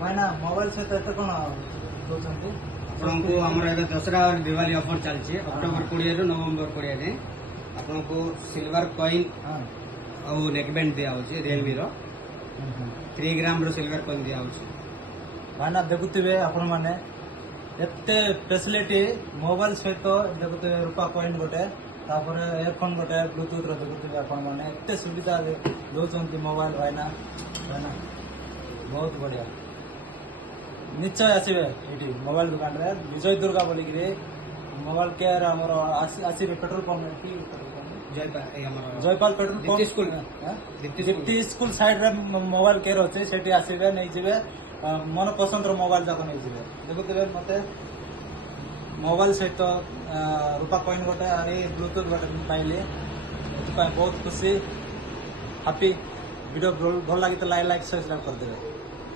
ଭାଇନା ମୋବାଇଲ ସହିତ ଏତେ କଣ ଦଉଛନ୍ତି? ଆପଣଙ୍କୁ ଆମର ଏବେ ଦଶହରା ଦିୱାଲି ଅଫର ଚାଲିଛି ଅକ୍ଟୋବର 20 ରୁ ନଭେମ୍ବର 20 ଯାଏଁ ଆପଣଙ୍କୁ ସିଲଭର କଏନ୍ ହଁ ଆଉ ନେକବ୍ୟାଣ୍ଡ ଦିଆହଉଛି ରିଏଲମି ର 3 ଗ୍ରାମ ର ସିଲଭର କଏନ୍ ଦିଆହଉଛି। ଭାଇନା ଦେଖୁଥିବେ ଆପଣ ମାନେ ଏତେ ଫେସିଲିଟି ମୋବାଇଲ ସହିତ ଦେଖୁଥିବେ ରୂପା କଏନ୍ ଗୋଟେ ତାପରେ ଇୟରଫୋନ୍ ଗୋଟେ ବ୍ଲୁଟୁଥ ର ଦେଖୁଥିବେ ଆପଣ ମାନେ ଏତେ ସୁବିଧା ଦଉଛନ୍ତି ମୋବାଇଲ ଭାଇନା ଭାଇନା ବହୁତ ବଢିଆ। ନିଶ୍ଚୟ ଆସିବେ ଏଇଠି ମୋବାଇଲ ଦୋକାନରେ ବିଜୟ ଦୁର୍ଗା ବୋଲିକିରି ମୋବାଇଲ କେୟାର ଆମର ଆସିବେ ପେଟ୍ରୋଲ ପମ୍ପ କି Jaipal petrol Dipti school. Dipti school side ରେ ମୋବାଇଲ କେୟାର ଅଛି ସେଠି ଆସିବେ ନେଇଯିବେ ମନ ପସନ୍ଦର ମୋବାଇଲ ଯାକ ନେଇଯିବେ। ଦେଖୁଥିବେ ମତେ ମୋବାଇଲ ସହିତ ରୂପା କଏନ୍ ଗୋଟେ ଆରି ବ୍ଲୁଟୁଥ ଗୋଟେ ପାଇଲି ଏଥିପାଇଁ ବହୁତ ଖୁସି ହାପି। ଭିडियो ଭଲ ଲାଗିଥିଲା ଲାଇକ୍ ସବସ୍କ୍ରାଇब କରିଦେବେ।